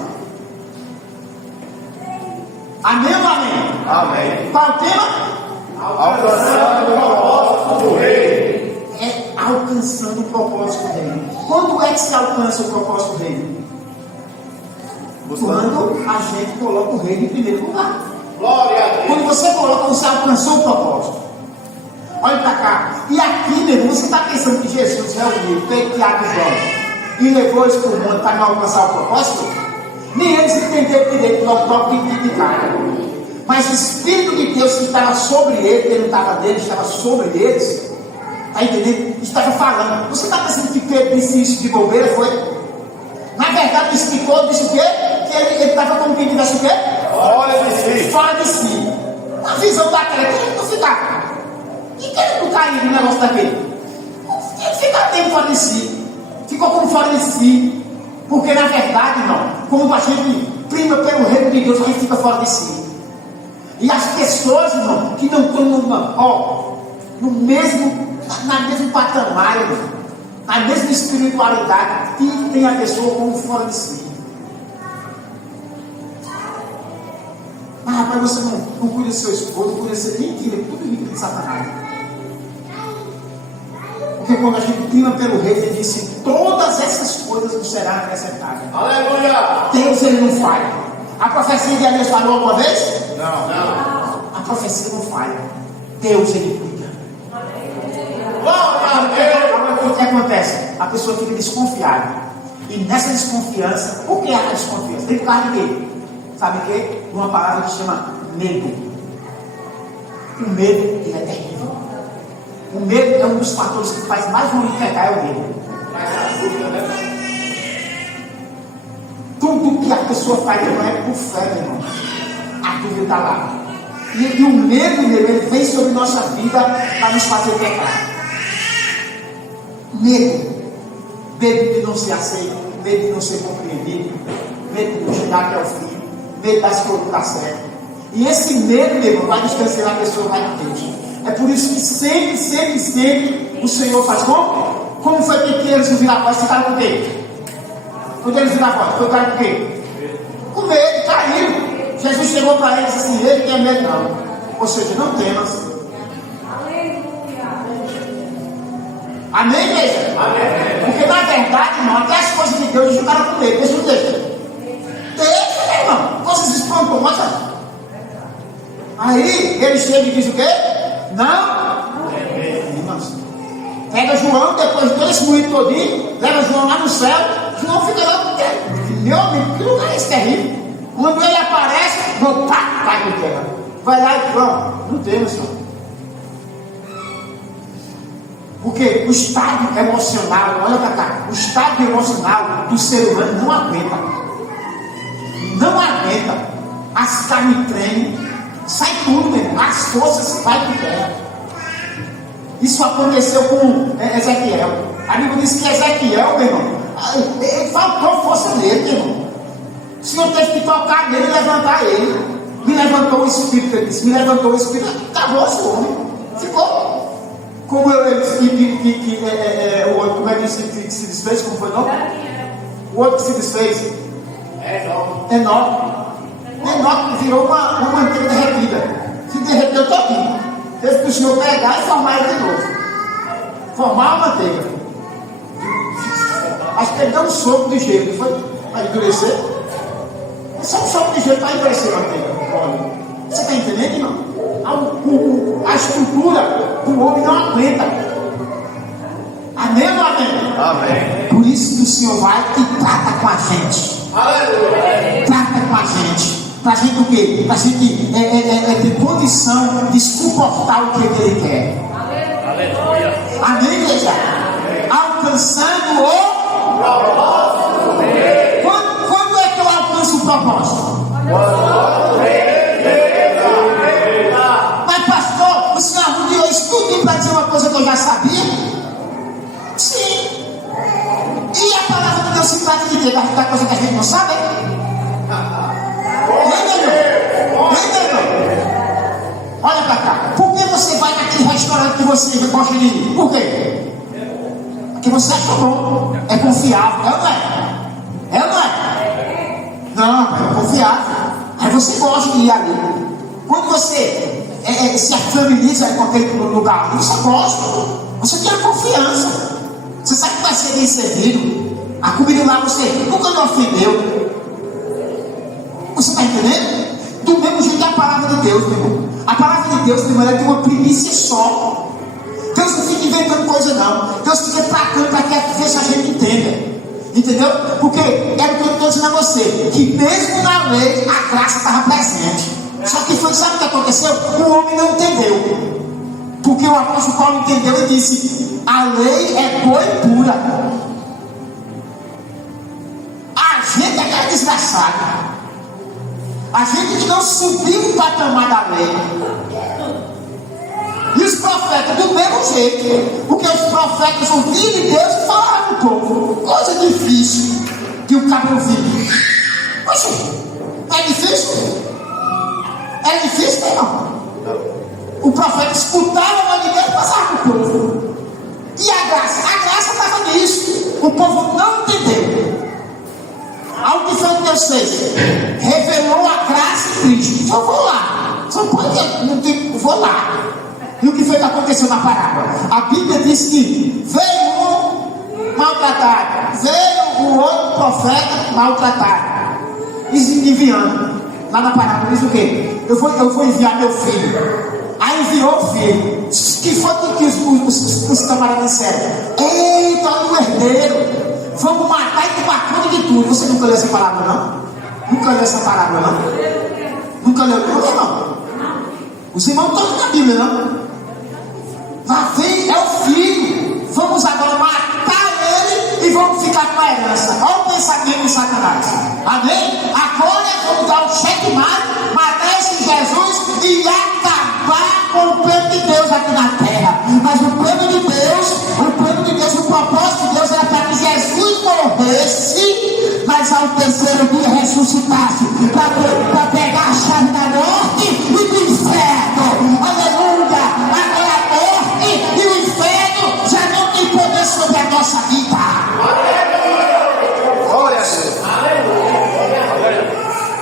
Amém ou amém? Amém. Qual é o tema? Alcançando o propósito do rei. É alcançando o propósito do reino. Quando é que se alcança o propósito do reino? Quando a gente coloca o reino em primeiro lugar. Glória a Deus. Quando você coloca, você alcançou o propósito. Olha para cá. E aqui, meu irmão, você está pensando que Jesus reuniu Pedro, Tiago e João e levou eles para o mundo para não alcançar o propósito? Nem eles entenderam direito do próprio de cara. Mas o Espírito de Deus que estava sobre ele, ele não estava dele, estava sobre eles. Está entendendo? Estava falando. Você está pensando que Pedro disse isso de bobeira? Foi? Na verdade, explicou, disse o quê? Que ele estava como quem disse o quê? Fora de si. Fora de si. A visão daquela, que ele não fica. E que ele não caiu no negócio daquele? Ele fica tempo fora de si. Ficou como fora de si. Porque na verdade, não. Quando a gente prima pelo reino de Deus, a gente fica fora de si. E as pessoas, irmão, que não estão no mesmo patamar, na mesma espiritualidade, tem a pessoa como fora de si. Mas rapaz, você não cuida do seu esposo, não cuida do seu mentira, tudo livre de Satanás. Porque quando a gente prima pelo rei, ele disse: todas essas coisas não serão acrescentadas. Aleluia. Deus, ele não falha. A profecia de Elias falou alguma vez? Não. A profecia não falha. Deus, ele cuida. Glória a Deus. Agora, o que acontece? A pessoa fica desconfiada. E nessa desconfiança, por que há desconfiança? Tem causa de quê? Sabe o quê? Uma palavra que chama medo. O medo, ele é terrível. O medo é um dos fatores que faz mais um homem pecar, é o medo. Tudo que a pessoa faz não é por fé, meu irmão. A dúvida está lá. E o medo, ele vem sobre nossa vida para nos fazer pecar. Medo. Medo de não ser aceito, medo de não ser compreendido, medo de não chegar até o fim, medo das coisas não dar certo. E esse medo, meu irmão, vai distanciar a pessoa vai de Deus. É por isso que sempre o Senhor faz como? Como foi que eles não viram a voz? Ficaram com o quê? Quando eles viram a voz, ficaram com o quê? Com medo, caíram. Jesus chegou para eles e disse assim: ele tem medo não. Ou seja, não temas. Amém, igreja? Amém. Porque na verdade, irmão, até as coisas de Deus eles ficaram com medo. Deixa eu dizer. Deixa, meu irmão. Coisas espantosas. Aí ele chega e diz o quê? Não. Irmãos, pega João, depois de todo esse moído todinho, leva João lá no céu. João fica lá, meu amigo, que lugar é esse terrível? Quando ele aparece, não cai no terra. Vai lá e João, não temos, Senhor. Porque o estado emocional, olha pra cá, o estado emocional do ser humano não aguenta. Não aguenta. As carnes tremem, sai tudo, meu irmão. As forças saem do pé. Isso aconteceu com Ezequiel. A Bíblia diz que Ezequiel, meu irmão, faltou força nele, meu irmão. O Senhor teve que tocar nele e levantar ele. Me levantou o Espírito, ele disse, me levantou o Espírito, acabou esse homem. Ficou. Como eu disse o outro, como é que se desfez? Como foi o nome? O outro que se desfez? Enoque virou uma manteiga derretida. Se derreteu todinho. Teve que o Senhor pegar e formar ele de novo. Formar a manteiga. Mas perdeu um sopro de gelo, não foi? Para endurecer. Só um sopro de gelo para endurecer a manteiga. Você está entendendo, irmão? A estrutura do homem não aguenta. Amém ou amém? Amém. Por isso que o Senhor vai e trata com a gente. Aleluia. Trata com a gente. Para a gente o quê? Para a gente ter condição de suportar o que Ele quer. Aleluia. Amém, igreja? Alcançando o propósito. Quando é que eu alcanço o propósito? Mas pastor, o senhor arrumou isso tudo para dizer uma coisa que eu já sabia? Sim. E a palavra de Deus se trata de quê? Da coisa que a gente não sabe? Entendeu? Olha para cá. Por que você vai naquele restaurante que você gosta de ir? Por quê? Porque você acha bom. É confiável. É ou não é? É ou não é? Não, é confiável. Aí você gosta de ir ali. Quando você se familiariza com aquele lugar, você gosta. Você tem a confiança. Você sabe que vai ser bem servido. A comida lá você nunca lhe ofendeu. Você está entendendo? Do mesmo jeito é a palavra de Deus, meu irmão. A palavra de Deus, meu irmão, ela tem uma primícia só. Deus não fica inventando coisa, não. Deus fica tratando para que ver se a gente entenda. Entendeu? Porque é o que eu estou dizendo a você, que mesmo na lei a graça estava presente. Só que foi, sabe o que aconteceu? O homem não entendeu. Porque o apóstolo Paulo entendeu e disse: a lei é boa e pura. A gente é que é desgraçado. A gente que não subiu o patamar da lei. E os profetas do mesmo jeito. Porque os profetas ouviram de Deus e falaram para o povo. Coisa difícil que o cabra ouviu. Poxa, é difícil? É difícil, não? O profeta escutava a voz de Deus e passava para o povo. E a graça? A graça estava nisso. O povo não entendeu. Algo que foi que Deus fez? Revelou a graça em Cristo. Só vou lá. Só pode, não tem, vou lá. E o que foi que aconteceu na parábola? A Bíblia diz que veio um maltratado, veio o outro profeta maltratado, enviando. Lá na parábola diz o quê? Eu vou enviar meu filho. Aí enviou o filho. Que foi que os camaradas disseram? Eita, olha o herdeiro. Vamos matar e tomar conta de tudo. Você nunca leu essa parábola, não? Nunca leu essa parábola, não? Nunca leu, não, irmão? Os irmãos não estão na Bíblia, não? Lá vem, é o filho. Vamos agora matar ele e vamos ficar com a herança. Olha o pensamento de Satanás. Amém? Agora vamos dar um checkmate, matar esse Jesus e acabar com o plano de Deus aqui na terra. Mas o plano de Deus, o propósito de Deus era para que Jesus morresse, mas ao terceiro dia ressuscitasse, para pegar a chave da morte e do inferno. Aleluia! Agora a morte e o inferno já não tem poder sobre a nossa vida. Glória a Deus.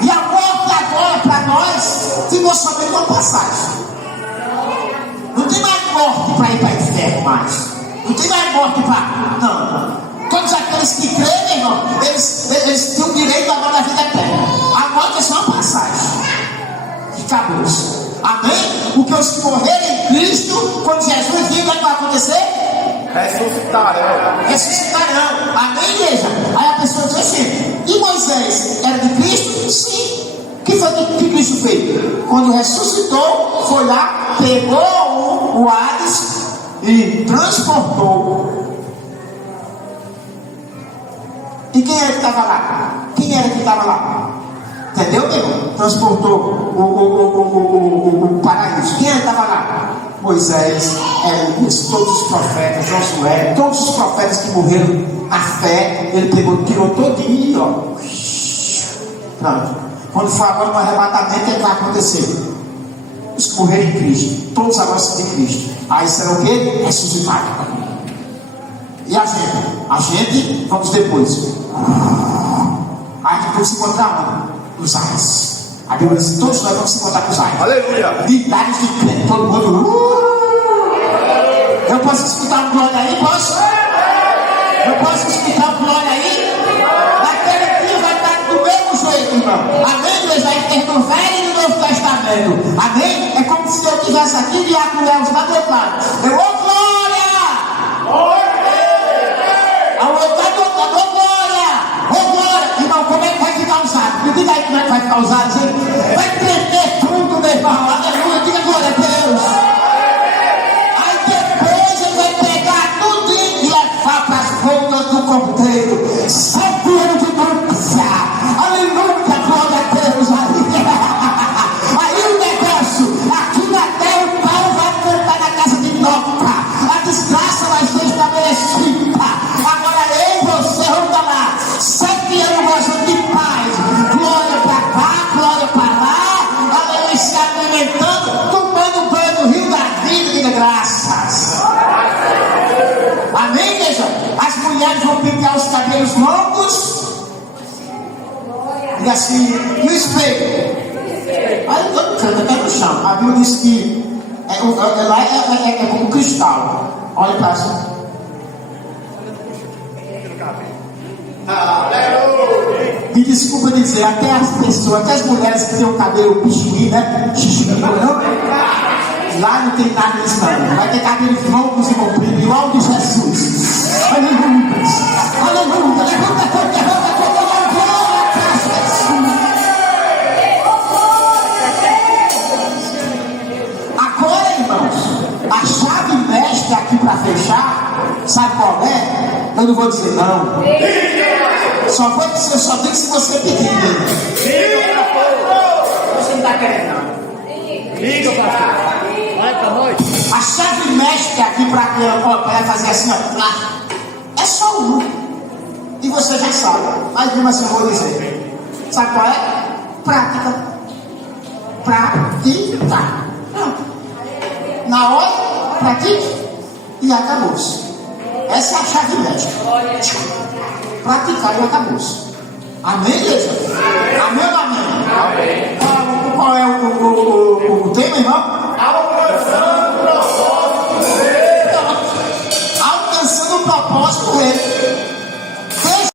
E a morte agora para nós ficou somente uma passagem. Não tem mais morte para ir para o inferno mais. Não tem mais morte para. Não. Todos aqueles que creem, irmão, eles têm o direito agora da vida eterna. A morte é só uma passagem. E acabou. Amém? Porque os que morrerem em Cristo, quando Jesus vir, o que vai acontecer? Ressuscitarão. Amém, igreja? Aí a pessoa diz assim: e Moisés era de Cristo? Sim. O que foi que Cristo fez? Quando ressuscitou, foi lá, pegou o Hades e transportou. E quem era que estava lá? Quem era que estava lá? Entendeu, meu irmão? Transportou o paraíso. Quem era que estava lá? Moisés, Elias, todos os profetas, Josué, todos os profetas que morreram na fé, ele pegou, tirou todinho, ó. Pronto. Quando for agora no arrebatamento, o que vai acontecer? Os que morreram em Cristo, todos agora são de Cristo. Aí será o quê? Ressuscitado. E a gente? A gente, vamos depois. Aí depois se encontrar nos ares. A Bíblia diz: todos nós vamos se encontrar com os ares. Aleluia. Milhares de crentes, todo mundo. Eu posso escutar um glória aí? Posso? Eu posso escutar um glória aí? Naquele dia vai estar do mesmo jeito, irmão. Amém? Deus vai ter no Velho e no Novo Testamento. Amém? É como se eu estivesse aqui e a mulher os lá do outro lado. Eu, ô glória! A outra do outro lado, ô glória! Ô glória! Irmão, como é que vai ficar usado? Me diga aí como é que vai ficar usado, gente. Vai prender tudo, meu irmão. Aleluia, diga glória a Deus. Aí depois ele vai pegar tudo e levar para as voltas do cordeiro. 7 anos de núpcia. Aleluia, glória a Deus. Aí o negócio, aqui na terra o pau vai cantar na casa de Noca. A desgraça vai ser estabelecida. Agora eu e você vamos lá. 7 anos gozando de paz. Glória para cá, glória para lá. Aleluia, se alimentando, tomando banho no rio da vida, diga graças. Amém, igreja? As mulheres vão pintar os cabelos longos. E assim, e o espelho? Aí todo canto, até no chão. A Bíblia diz que lá é como cristal. Olha para isso. Me desculpa dizer, até as pessoas, até as mulheres que têm o cabelo pichuí, né? Xixi, não? Lá não tem nada disso, não. Vai ter cabelo longos e compridos, igual de Jesus. Aleluia. Aleluia. Levanta a cor, levanta a cor. Agora, irmãos, a chave mestre aqui para fechar, sabe qual é? Eu não vou dizer não. Só vou dizer, eu só digo se você pedir. Você não está querendo não. Liga, pastor. Vai para nós. A chave mestre aqui para fazer assim, ó, é só um. E você já sabe. Mas mesmo assim eu vou dizer. Sabe qual é? Prática. Praticar. Na hora, pratique e acabou-se. Essa é a chave mestre. Praticar e acabou-se. Amém, igreja? Amém ou amém?